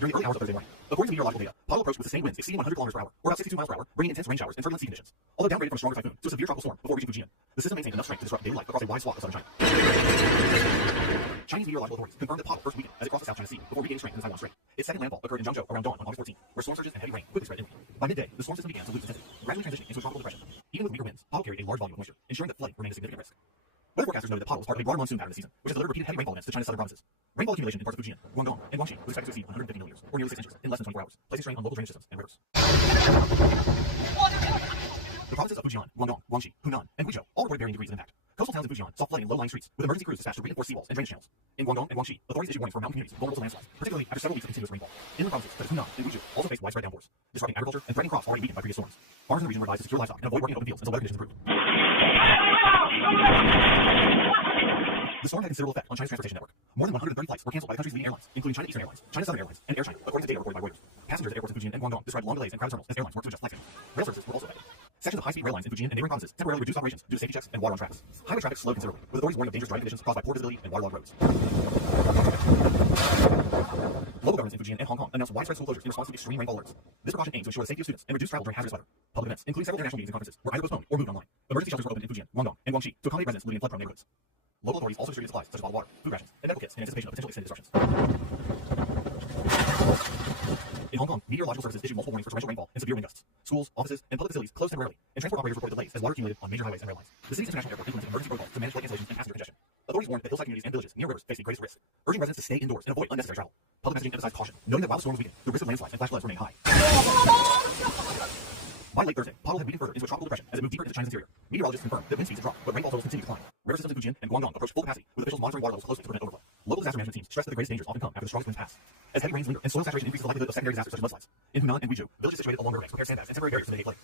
during the early hours of Thursday morning. According to meteorological data, Paul approached with sustained winds exceeding 100 km per hour, or about 62 miles per hour, bringing intense rain showers and turbulent sea conditions. Although downgraded from a stronger typhoon to a severe tropical storm before reaching Fujian, the system maintained enough strength to disrupt daily life across a wide swath of southern China. Chinese meteorological authorities confirmed that Paul first weakened as it crossed the South China Sea before regaining strength in the Taiwan Strait. Its second landfall occurred in Zhengzhou around dawn on August 14, where storm surges and heavy rain quickly spread inland. By midday, the storm system began to lose intensity, gradually transitioning into a tropical depression. Even with weaker winds, Paul carried a large volume of moisture, ensuring that flooding remained a significant risk. Weather forecasters noted that Paul was part of a broader monsoon pattern this season, which has delivered repeated heavy rainfall events to China's southern provinces. Rainfall accumulation in parts of Fujian, Guangdong, and Guangxi was expected to exceed 150 millimeters, or nearly 6 inches, in less than 24 hours, placing strain on local drainage systems and rivers. The provinces of Fujian, Guangdong, Guangxi, Hunan, and Guizhou all reported varying degrees of impact. Coastal towns in Fujian saw flooding in low-lying streets, with emergency crews dispatched to reinforce seawalls and drainage channels. In Guangdong and Guangxi, authorities issued warnings for mountain communities vulnerable to landslides, particularly after several weeks of continuous rainfall. Inland provinces such as Hunan and Guizhou also faced widespread downpours, disrupting agriculture and threatening crops already weakened by previous storms. Farmers in the region were advised to secure livestock and avoid working in open fields until weather conditions improved. The storm had considerable effect on China's transportation network. More than 130 flights were canceled by the country's leading airlines, including China Eastern Airlines, China Southern Airlines, and Air China, according to data reported by Reuters. Passengers at airports in Fujian and Guangdong described long delays and crowded terminals as airlines worked to adjust flight schedules. Rail services were also affected. Sections of high-speed rail lines in Fujian and neighboring provinces temporarily reduced operations due to safety checks and water on tracks. Highway traffic slowed considerably, with authorities warning of dangerous driving conditions caused by poor visibility and waterlogged roads. Local governments in Fujian and Hong Kong announced widespread school closures in response to extreme rainfall alerts. This precaution aims to ensure the safety of students and reduce travel during hazardous weather. Public events, including several international meetings and conferences, were either postponed or moved online. Emergency shelters were opened in Fujian, Guangdong, and Guangxi to accommodate residents living in flood-prone neighborhoods. Local authorities also distributed supplies such as bottled water, food rations, and medical kits in anticipation of potential extended disruptions. In Hong Kong, meteorological services issued multiple warnings for torrential rainfall and severe wind gusts. Schools, offices, and public facilities closed temporarily, and transport operators reported delays as water accumulated on major highways and rail lines. The city's international airport implemented emergency protocols to manage flight cancellations and passenger congestion. Authorities warned that hillside communities and villages near rivers face the greatest risk, urging residents to stay indoors and avoid unnecessary travel. Public messaging emphasized caution, noting that while the storm was weakening, the risk of landslides and flash floods remained high. By late Thursday, Paul had weakened further into a tropical depression as it moved deeper into China's interior. Meteorologists confirmed that wind speeds had dropped, but rainfall totals continued to climb. River systems in Fujian and Guangdong approached full capacity, with officials monitoring water levels closely to prevent overflow. Local disaster management teams stressed that the greatest dangers often come after the strongest winds pass. As heavy rains linger and soil saturation increases the likelihood of secondary disasters such as mudslides. In Hunan and Guizhou, villages situated along river banks prepared sandbags and temporary barriers to mitigate flooding.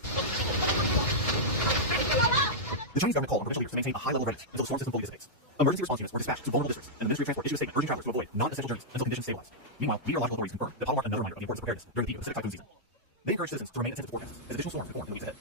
The Chinese government called on provincial leaders to maintain a high level of readiness until the storm system fully dissipates. Emergency response units were dispatched to vulnerable districts, and the Ministry of Transport issued a statement urging travelers to avoid non-essential journeys until conditions stabilize. Meanwhile, meteorological authorities confirmed that Paul marked another reminder of the importance of preparedness during the peak of Pacific typhoon season. They encouraged citizens to remain attentive to forecasts as additional storms form in the weeks ahead.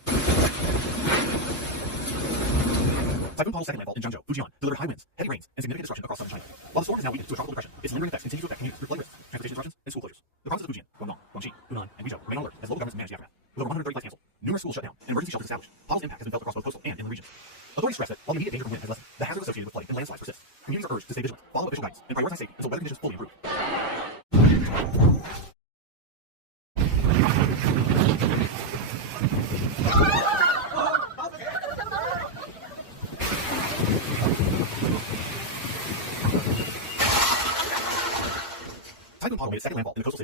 Typhoon Paul's second landfall in Zhengzhou, Fujian, delivered high winds, heavy rains, and significant destruction across southern China. While the storm is now weakened to a tropical depression, its lingering effects continue to affect commuters through flood risks, transportation disruptions, and school closures. The provinces of Fujian, Guangdong, Guangxi, Hunan, and Guizhou remain on alert as local governments manage the aftermath. With over 130 flights canceled, numerous schools shut down, and emergency shelters established, Paul's impact has been felt across both coastal and inland regions. Authorities stress that while the immediate danger from wind has lessened, the hazards associated with flooding and landslides persist. Communities are urged to stay vigilant, follow official guidance, and prioritize safety until weather conditions fully improve. Typhoon Paul made its second landfall in the coastal city